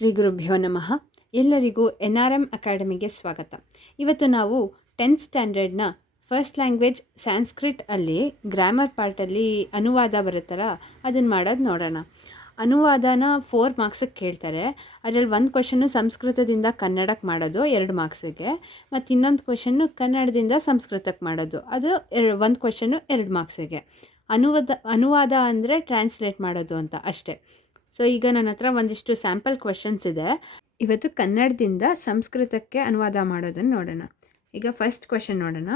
ಶ್ರೀ ಗುರುಭ್ಯೋ ನಮಃ. ಎಲ್ಲರಿಗೂ NRM ಅಕಾಡೆಮಿಗೆ ಸ್ವಾಗತ. ಇವತ್ತು ನಾವು 10th ಸ್ಟ್ಯಾಂಡರ್ಡ್ನ ಫಸ್ಟ್ ಲ್ಯಾಂಗ್ವೇಜ್ ಸ್ಯಾನ್ಸ್ಕ್ರಿಟ್ ಅಲ್ಲಿ ಗ್ರಾಮರ್ ಪಾರ್ಟಲ್ಲಿ ಅನುವಾದ ಬರುತ್ತಲ್ಲ, ಅದನ್ನು ಮಾಡೋದು ನೋಡೋಣ. ಅನುವಾದನ 4 ಮಾರ್ಕ್ಸಿಗೆ ಕೇಳ್ತಾರೆ. ಅದರಲ್ಲಿ ಒಂದು ಕ್ವಶನ್ನು ಸಂಸ್ಕೃತದಿಂದ ಕನ್ನಡಕ್ಕೆ ಮಾಡೋದು 2 ಮಾರ್ಕ್ಸಿಗೆ, ಮತ್ತು ಇನ್ನೊಂದು ಕ್ವಶನ್ನು ಕನ್ನಡದಿಂದ ಸಂಸ್ಕೃತಕ್ಕೆ ಮಾಡೋದು, ಅದು ಒಂದು ಕ್ವಶನ್ನು 2 ಮಾರ್ಕ್ಸಿಗೆ. ಅನುವಾದ ಅಂದರೆ ಟ್ರಾನ್ಸ್ಲೇಟ್ ಮಾಡೋದು ಅಂತ ಅಷ್ಟೇ. ಸೊ ಈಗ ನನ್ನ ಹತ್ರ ಒಂದಿಷ್ಟು ಸ್ಯಾಂಪಲ್ ಕ್ವೆಶನ್ಸ್ ಇದೆ. ಇವತ್ತು ಕನ್ನಡದಿಂದ ಸಂಸ್ಕೃತಕ್ಕೆ ಅನುವಾದ ಮಾಡೋದನ್ನು ನೋಡೋಣ. ಈಗ ಫಸ್ಟ್ ಕ್ವೆಶನ್ ನೋಡೋಣ.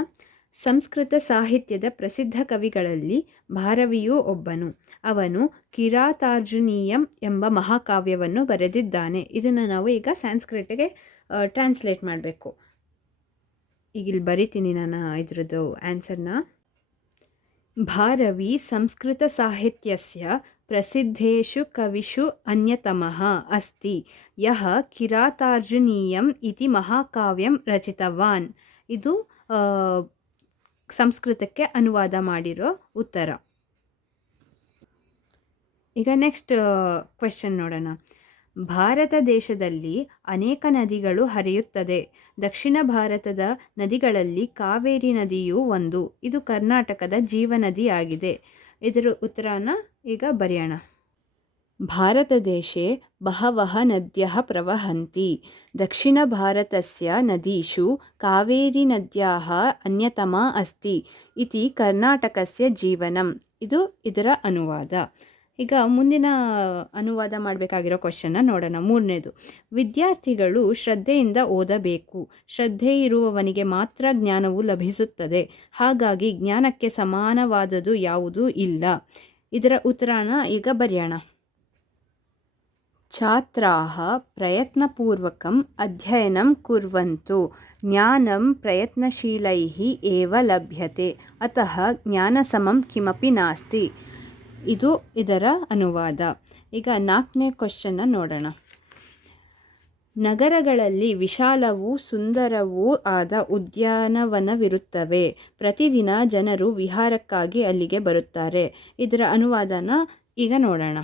ಸಂಸ್ಕೃತ ಸಾಹಿತ್ಯದ ಪ್ರಸಿದ್ಧ ಕವಿಗಳಲ್ಲಿ ಭಾರವಿಯೂ ಒಬ್ಬನು. ಅವನು ಕಿರಾತಾರ್ಜುನೀಯಂ ಎಂಬ ಮಹಾಕಾವ್ಯವನ್ನು ಬರೆದಿದ್ದಾನೆ. ಇದನ್ನು ನಾವು ಈಗ ಸಂಸ್ಕೃತಿಗೆ ಟ್ರಾನ್ಸ್ಲೇಟ್ ಮಾಡಬೇಕು. ಈಗ ಇಲ್ಲಿ ಬರಿತೀನಿ ನಾನು ಇದ್ರದ್ದು ಆನ್ಸರ್ನ. ಭಾರವಿ ಸಂಸ್ಕೃತ ಸಾಹಿತ್ಯಸ್ಯ ಪ್ರಸಿದ್ಧೇಷು ಕವಿಷು ಅನ್ಯತಮಃ ಅಸ್ತಿ ಯಃ ಕಿರಾತಾರ್ಜುನೀಯಂ ಇತಿ ಮಹಾಕಾವ್ಯಂ ರಚಿತವಾನ್. ಇದು ಸಂಸ್ಕೃತಕ್ಕೆ ಅನುವಾದ ಮಾಡಿರೋ ಉತ್ತರ. ಈಗ ನೆಕ್ಸ್ಟ್ ಕ್ವೆಶನ್ ನೋಡೋಣ. ಭಾರತ ದೇಶದಲ್ಲಿ ಅನೇಕ ನದಿಗಳು ಹರಿಯುತ್ತದೆ. ದಕ್ಷಿಣ ಭಾರತದ ನದಿಗಳಲ್ಲಿ ಕಾವೇರಿ ನದಿಯೂ ಒಂದು. ಇದು ಕರ್ನಾಟಕದ ಜೀವನದಿಯಾಗಿದೆ. ಇದರ ಉತ್ತರನ ಈಗ ಬರೆಯೋಣ. ಭಾರತ ದೇಶೆ ಬಹವಃ ನದ್ಯಃ ಪ್ರವಹಂತಿ. ದಕ್ಷಿಣ ಭಾರತಸ್ಯ ನದೀಷು ಕಾವೇರಿ ನದ್ಯಾಃ ಅನ್ಯತಮಾ ಅಸ್ತಿ ಇತಿ ಕರ್ನಾಟಕಸ್ಯ ಜೀವನಂ. ಇದು ಇದರ ಅನುವಾದ. ಈಗ ಮುಂದಿನ ಅನುವಾದ ಮಾಡಬೇಕಾಗಿರೋ ಕ್ವಶನ್ನ ನೋಡೋಣ. 3ನೇದು. ವಿದ್ಯಾರ್ಥಿಗಳು ಶ್ರದ್ಧೆಯಿಂದ ಓದಬೇಕು. ಶ್ರದ್ಧೆ ಇರುವವನಿಗೆ ಮಾತ್ರ ಜ್ಞಾನವು ಲಭಿಸುತ್ತದೆ. ಹಾಗಾಗಿ ಜ್ಞಾನಕ್ಕೆ ಸಮಾನವಾದುದು ಯಾವುದೂ ಇಲ್ಲ. ಇದರ ಉತ್ತರನ ಈಗ ಬರೆಯೋಣ. ಛಾತ್ರಾಃ ಪ್ರಯತ್ನಪೂರ್ವಕಂ ಅಧ್ಯಯನಂ ಕುರ್ವಂತು. ಜ್ಞಾನಂ ಪ್ರಯತ್ನಶೀಲೈಃ ಏವ ಲಭ್ಯತೆ. ಅತಃ ಜ್ಞಾನಸಮಂ ಕಿಮಪಿ ನಾಸ್ತಿ. ಇದು ಇದರ ಅನುವಾದ. ಈಗ 4ನೇ ಕ್ವಶನ್ನ ನೋಡೋಣ. ನಗರಗಳಲ್ಲಿ ವಿಶಾಲವೂ ಸುಂದರವೂ ಆದ ಉದ್ಯಾನವನವಿರುತ್ತವೆ. ಪ್ರತಿದಿನ ಜನರು ವಿಹಾರಕ್ಕಾಗಿ ಅಲ್ಲಿಗೆ ಬರುತ್ತಾರೆ. ಇದರ ಅನುವಾದನ ಈಗ ನೋಡೋಣ.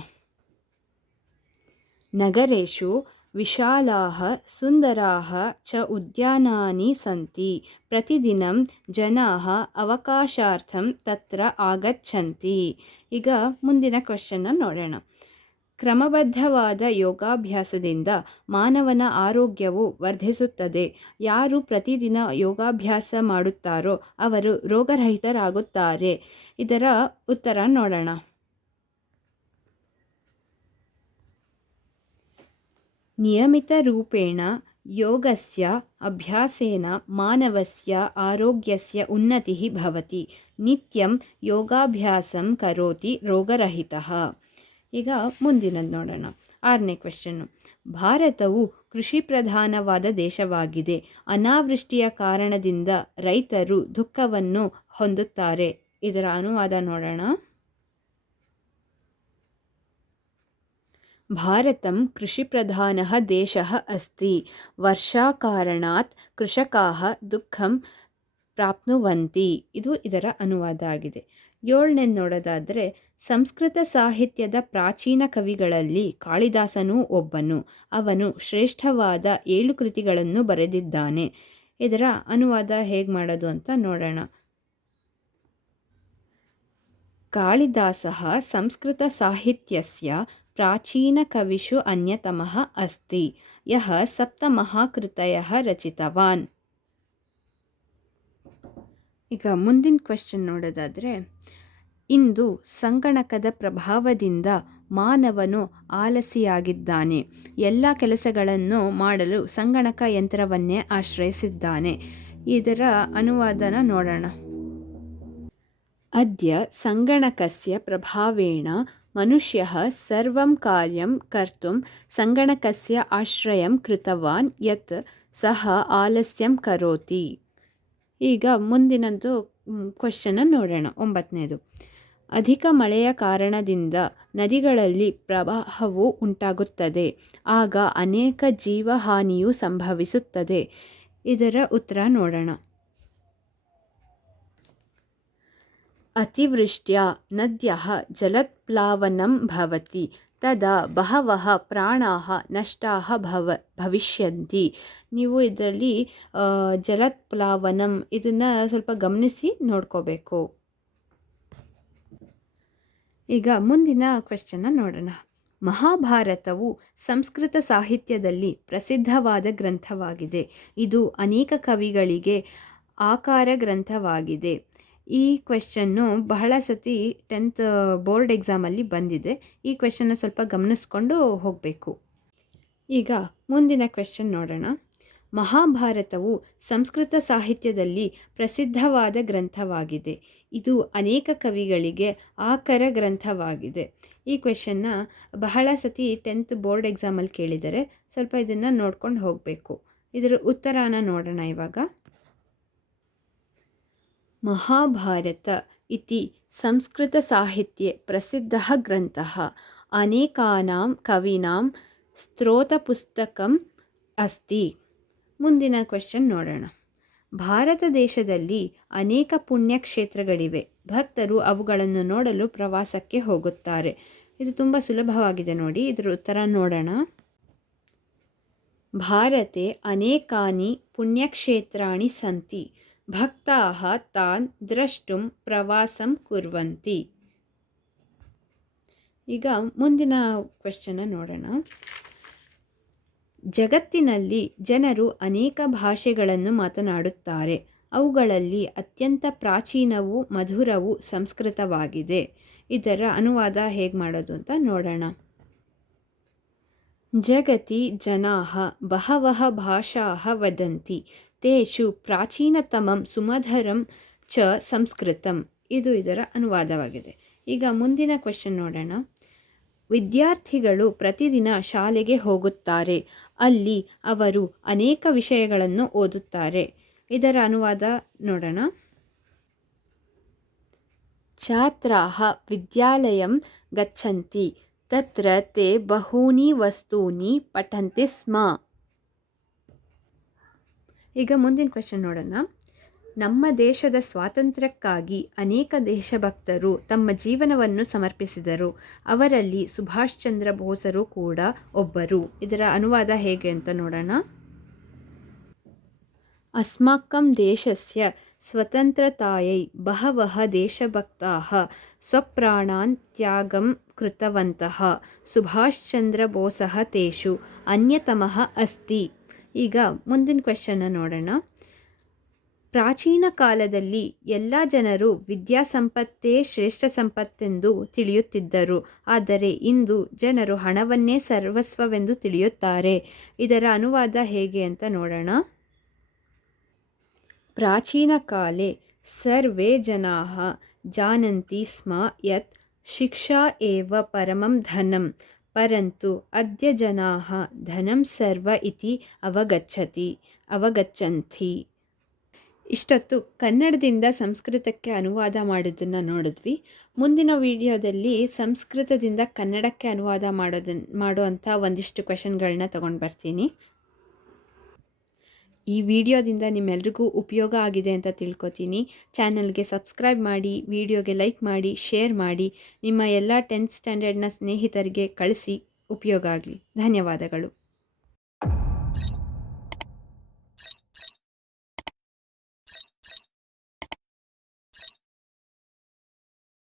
ನಗರೇಷು ವಿಶಾಲಾಃ ಸುಂದರಾಃ ಚ ಉದ್ಯಾನಾನಿ ಸಂತಿ. ಪ್ರತಿದಿನಂ ಜನಾಃ ಅವಕಾಶಾರ್ಥಂ ತತ್ರ ಆಗಚ್ಚಂತಿ. ಈಗ ಮುಂದಿನ ಕ್ವೆಶನ್ನ ನೋಡೋಣ. ಕ್ರಮಬದ್ಧವಾದ ಯೋಗಾಭ್ಯಾಸದಿಂದ ಮಾನವನ ಆರೋಗ್ಯವು ವರ್ಧಿಸುತ್ತದೆ. ಯಾರು ಪ್ರತಿದಿನ ಯೋಗಾಭ್ಯಾಸ ಮಾಡುತ್ತಾರೋ ಅವರು ರೋಗರಹಿತರಾಗುತ್ತಾರೆ. ಇದರ ಉತ್ತರ ನೋಡೋಣ. ನಿಯಮಿತ ರೂಪೇಣ ಯೋಗಸ್ಯ ಅಭ್ಯಾಸೇನ ಮಾನವಸ್ಯ ಆರೋಗ್ಯಸ್ಯ ಉನ್ನತಿಃ ಭವತಿ. ನಿತ್ಯಂ ಯೋಗಾಭ್ಯಾಸಂ ಕರೋತಿ ರೋಗರಹಿತಃ. ಈಗ ಮುಂದಿನದು ನೋಡೋಣ. 6ನೇ ಕ್ವೆಶನ್ನು. ಭಾರತವು ಕೃಷಿ ಪ್ರಧಾನವಾದ ದೇಶವಾಗಿದೆ. ಅನಾವೃಷ್ಟಿಯ ಕಾರಣದಿಂದ ರೈತರು ದುಃಖವನ್ನು ಹೊಂದುತ್ತಾರೆ. ಇದರ ಅನುವಾದ ನೋಡೋಣ. ಭಾರತಂ ಕೃಷಿ ಪ್ರಧಾನಃ ದೇಶಃ ಅಸ್ತಿ. ವರ್ಷಾಕಾರಣಾತ್ ಕೃಷಕಾಃ ದುಃಖಂ ಪ್ರಾಪ್ನುವಂತಿ. ಇದು ಇದರ ಅನುವಾದ ಆಗಿದೆ. 7ನೇದು ನೋಡೋದಾದರೆ, ಸಂಸ್ಕೃತ ಸಾಹಿತ್ಯದ ಪ್ರಾಚೀನ ಕವಿಗಳಲ್ಲಿ ಕಾಳಿದಾಸನೂ ಒಬ್ಬನು. ಅವನು ಶ್ರೇಷ್ಠವಾದ 7 ಕೃತಿಗಳನ್ನು ಬರೆದಿದ್ದಾನೆ. ಇದರ ಅನುವಾದ ಹೇಗೆ ಮಾಡೋದು ಅಂತ ನೋಡೋಣ. ಕಾಳಿದಾಸಃ ಸಂಸ್ಕೃತ ಸಾಹಿತ್ಯಸ್ಯ ಪ್ರಾಚೀನ ಕವಿಷು ಅನ್ಯತಮಃ ಅಸ್ತಿ. ಯಃ 7 ಮಹಾಕೃತಯಃ ರಚಿತವಾನ್. ಈಗ ಮುಂದಿನ ಕ್ವೆಶನ್ ನೋಡೋದಾದರೆ, ಇಂದು ಸಂಗಣಕದ ಪ್ರಭಾವದಿಂದ ಮಾನವನು ಆಲಸಿಯಾಗಿದ್ದಾನೆ. ಎಲ್ಲ ಕೆಲಸಗಳನ್ನು ಮಾಡಲು ಸಂಗಣಕ ಯಂತ್ರವನ್ನೇ ಆಶ್ರಯಿಸಿದ್ದಾನೆ. ಇದರ ಅನುವಾದನ ನೋಡೋಣ. ಅದ್ಯ ಸಂಗಣಕಸ್ಯ ಪ್ರಭಾವೇಣ ಮನುಷ್ಯಃ ಸರ್ವಂ ಕಾರ್ಯಂ ಕರ್ತುಂ ಸಂಗಣಕಸ್ಯ ಆಶ್ರಯಂ ಕೃತವಾನ್ ಯತ್ ಸಹ ಆಲಸ್ಯಂ ಕರೋತಿ. ಈಗ ಮುಂದಿನದು ಕ್ವೆಶನ್ನ ನೋಡೋಣ. 9ನೇದು. ಅಧಿಕ ಮಳೆಯ ಕಾರಣದಿಂದ ನದಿಗಳಲ್ಲಿ ಪ್ರವಾಹವು ಉಂಟಾಗುತ್ತದೆ. ಆಗ ಅನೇಕ ಜೀವಹಾನಿಯು ಸಂಭವಿಸುತ್ತದೆ. ಇದರ ಉತ್ತರ ನೋಡೋಣ. ಅತಿವೃಷ್ಟ್ಯಾ ನದ್ಯಃ ಜಲತ್ಪ್ಲಾವನಂ ಭವತಿ. ತದಾ ಬಹವಃ ಪ್ರಾಣಾಃ ನಷ್ಟಾಃ ಭವಿಷ್ಯಂತಿ. ನೀವು ಇದರಲ್ಲಿ ಜಲತ್ಪ್ಲಾವನಂ ಇದನ್ನು ಸ್ವಲ್ಪ ಗಮನಿಸಿ ನೋಡ್ಕೋಬೇಕು. ಈಗ ಮುಂದಿನ ಕ್ವೆಶ್ಚನ್ನ ನೋಡೋಣ. ಮಹಾಭಾರತವು ಸಂಸ್ಕೃತ ಸಾಹಿತ್ಯದಲ್ಲಿ ಪ್ರಸಿದ್ಧವಾದ ಗ್ರಂಥವಾಗಿದೆ. ಇದು ಅನೇಕ ಕವಿಗಳಿಗೆ ಆಕಾರ ಗ್ರಂಥವಾಗಿದೆ. ಈ ಕ್ವೆಶ್ಚನ್ನು ಬಹಳ ಸತಿ 10th ಬೋರ್ಡ್ ಎಕ್ಸಾಮಲ್ಲಿ ಬಂದಿದೆ. ಈ ಕ್ವೆಶ್ಚನ್ನ ಸ್ವಲ್ಪ ಗಮನಿಸ್ಕೊಂಡು ಹೋಗಬೇಕು. ಈಗ ಮುಂದಿನ ಕ್ವೆಶ್ಚನ್ ನೋಡೋಣ. ಮಹಾಭಾರತವು ಸಂಸ್ಕೃತ ಸಾಹಿತ್ಯದಲ್ಲಿ ಪ್ರಸಿದ್ಧವಾದ ಗ್ರಂಥವಾಗಿದೆ. ಇದು ಅನೇಕ ಕವಿಗಳಿಗೆ ಆಕರ ಗ್ರಂಥವಾಗಿದೆ. ಈ ಕ್ವೆಶ್ಚನ್ನ ಬಹಳ ಸತಿ 10th ಬೋರ್ಡ್ ಎಕ್ಸಾಮಲ್ಲಿ ಕೇಳಿದರೆ ಸ್ವಲ್ಪ ಇದನ್ನು ನೋಡ್ಕೊಂಡು ಹೋಗಬೇಕು. ಇದರ ಉತ್ತರನ ನೋಡೋಣ ಇವಾಗ. ಮಹಾಭಾರತ ಇತಿ ಸಂಸ್ಕೃತ ಸಾಹಿತ್ಯೆ ಪ್ರಸಿದ್ಧಃ ಗ್ರಂಥಃ ಅನೇಕಾನಾಂ ಕವೀನಾಂ ಸ್ತೋತ್ರಪುಸ್ತಕಂ ಅಸ್ತಿ. ಮುಂದಿನ ಕ್ವೆಶ್ಚನ್ ನೋಡೋಣ. ಭಾರತ ದೇಶದಲ್ಲಿ ಅನೇಕ ಪುಣ್ಯಕ್ಷೇತ್ರಗಳಿವೆ. ಭಕ್ತರು ಅವುಗಳನ್ನು ನೋಡಲು ಪ್ರವಾಸಕ್ಕೆ ಹೋಗುತ್ತಾರೆ. ಇದು ತುಂಬ ಸುಲಭವಾಗಿದೆ ನೋಡಿ. ಇದರ ಉತ್ತರ ನೋಡೋಣ. ಭಾರತೆ ಅನೇಕಾನಿ ಪುಣ್ಯಕ್ಷೇತ್ರಾಣಿ ಸಂತಿ ಭಕ್ತಾಃ ತಾನ್ ದ್ರಷ್ಟುಂ ಪ್ರವಾಸಂ ಕುರ್ವಂತಿ. ಈಗ ಮುಂದಿನ ಕ್ವೆಶ್ಚನ್ನ ನೋಡೋಣ. ಜಗತ್ತಿನಲ್ಲಿ ಜನರು ಅನೇಕ ಭಾಷೆಗಳನ್ನು ಮಾತನಾಡುತ್ತಾರೆ. ಅವುಗಳಲ್ಲಿ ಅತ್ಯಂತ ಪ್ರಾಚೀನವೂ ಮಧುರವೂ ಸಂಸ್ಕೃತವಾಗಿದೆ. ಇದರ ಅನುವಾದ ಹೇಗೆ ಮಾಡೋದು ಅಂತ ನೋಡೋಣ. ಜಗತಿ ಜನಾಃ ಬಹವಃ ಭಾಷಾಃ ವದಂತಿ ತೇಷು ಪ್ರಾಚೀನತಮಂ ಸುಮಧುರಂ ಚ ಸಂಸ್ಕೃತಂ. ಇದು ಇದರ ಅನುವಾದವಾಗಿದೆ. ಈಗ ಮುಂದಿನ ಕ್ವೆಶ್ಚನ್ ನೋಡೋಣ. ವಿದ್ಯಾರ್ಥಿಗಳು ಪ್ರತಿದಿನ ಶಾಲೆಗೆ ಹೋಗುತ್ತಾರೆ. ಅಲ್ಲಿ ಅವರು ಅನೇಕ ವಿಷಯಗಳನ್ನು ಓದುತ್ತಾರೆ. ಇದರ ಅನುವಾದ ನೋಡೋಣ. ಛಾತ್ರಾಃ ವಿದ್ಯಾಲಯಂ ಗಚ್ಚಂತಿ ತತ್ರ ತೇ ಬಹೂನಿ ವಸ್ತೂನಿ ಪಠಂತಿ ಸ್ಮ. ಈಗ ಮುಂದಿನ ಕ್ವೆಶ್ಚನ್ ನೋಡೋಣ. ನಮ್ಮ ದೇಶದ ಸ್ವಾತಂತ್ರ್ಯಕ್ಕಾಗಿ ಅನೇಕ ದೇಶಭಕ್ತರು ತಮ್ಮ ಜೀವನವನ್ನು ಸಮರ್ಪಿಸಿದರು. ಅವರಲ್ಲಿ ಸುಭಾಷ್ ಚಂದ್ರ ಬೋಸರು ಕೂಡ ಒಬ್ಬರು. ಇದರ ಅನುವಾದ ಹೇಗೆ ಅಂತ ನೋಡೋಣ. ಅಸ್ಮಾಕಂ ದೇಶಸ್ಯ ಸ್ವತಂತ್ರತಾಯೈ ಬಹವಃ ದೇಶಭಕ್ತಾಃ ಸ್ವಪ್ರಾಣಾನ್ ತ್ಯಾಗಂ ಕೃತವಂತಃ ಸುಭಾಷ್ ಚಂದ್ರ ಬೋಸಃ ತೇಷು ಅನ್ಯತಮಃ ಅಸ್ತಿ. ಈಗ ಮುಂದಿನ ಕ್ವೆಶ್ಚನ್ನ ನೋಡೋಣ. ಪ್ರಾಚೀನ ಕಾಲದಲ್ಲಿ ಎಲ್ಲ ಜನರು ವಿದ್ಯಾಸಂಪತ್ತೇ ಶ್ರೇಷ್ಠ ಸಂಪತ್ತೆಂದು ತಿಳಿಯುತ್ತಿದ್ದರು. ಆದರೆ ಇಂದು ಜನರು ಹಣವನ್ನೇ ಸರ್ವಸ್ವವೆಂದು ತಿಳಿಯುತ್ತಾರೆ. ಇದರ ಅನುವಾದ ಹೇಗೆ ಅಂತ ನೋಡೋಣ. ಪ್ರಾಚೀನ ಕಾಲೇ ಸರ್ವೇ ಜನಾಃ ಜಾನಂತಿ ಸ್ಮ ಯತ್ ಶಿಕ್ಷಾ ಏವ ಪರಮಂ ಧನಂ ಪರಂತು ಅದ್ಯ ಜನಾಃ ಧನಂ ಸರ್ವ ಇತಿ ಅವಗಚ್ಚಂತಿ. ಇಷ್ಟೊತ್ತು ಕನ್ನಡದಿಂದ ಸಂಸ್ಕೃತಕ್ಕೆ ಅನುವಾದ ಮಾಡೋದನ್ನು ನೋಡಿದ್ವಿ. ಮುಂದಿನ ವಿಡಿಯೋದಲ್ಲಿ ಸಂಸ್ಕೃತದಿಂದ ಕನ್ನಡಕ್ಕೆ ಅನುವಾದ ಮಾಡುವಂಥ ಒಂದಿಷ್ಟು ಕ್ವೆಶನ್ಗಳನ್ನ ತೊಗೊಂಡು ಬರ್ತೀನಿ. ಈ ವಿಡಿಯೋದಿಂದ ನಿಮ್ಮೆಲ್ರಿಗೂ ಉಪಯೋಗ ಆಗಿದೆ ಅಂತ ತಿಳ್ಕೊತೀನಿ. ಚಾನಲ್ಗೆ ಸಬ್ಸ್ಕ್ರೈಬ್ ಮಾಡಿ, ವಿಡಿಯೋಗೆ ಲೈಕ್ ಮಾಡಿ, ಶೇರ್ ಮಾಡಿ. ನಿಮ್ಮ ಎಲ್ಲ 10th ಸ್ಟ್ಯಾಂಡರ್ಡ್ನ ಸ್ನೇಹಿತರಿಗೆ ಕಳಿಸಿ. ಉಪಯೋಗ ಆಗಲಿ. ಧನ್ಯವಾದಗಳು.